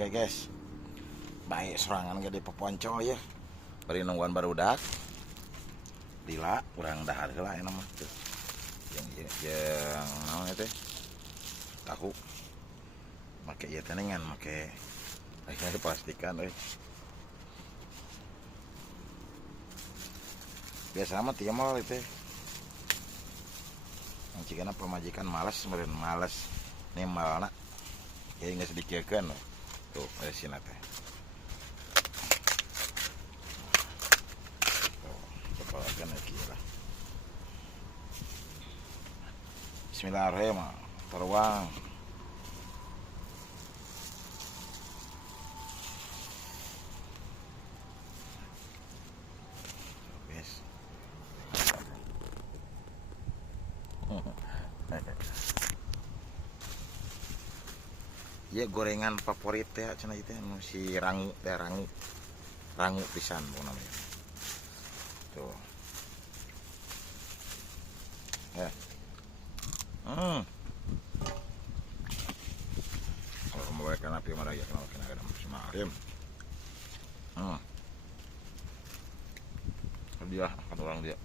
Oke guys, baik serangan gede peponcol ya. Beri nungguan barudak. Lila kurang dahar lah ya nama tuh. Yang naon itu? Tahu. Make ieu teh ngan make akhirnya dipastikan biasa mah tiga mal itu. Jika pemajikan malas, meren malas nih malna. Ya nggak sedikitkan tuh dari sini teh. Coba akan lagi lah. Bismillahirrahmanirrahim. Teruang. Ya gorengan favorit teh cenah teh si rangu teh rangu pisan pun namanya. Tuh. Ya. Kalau mau makan api mana ya kenal kena ada semarim. Dia kan orang dia.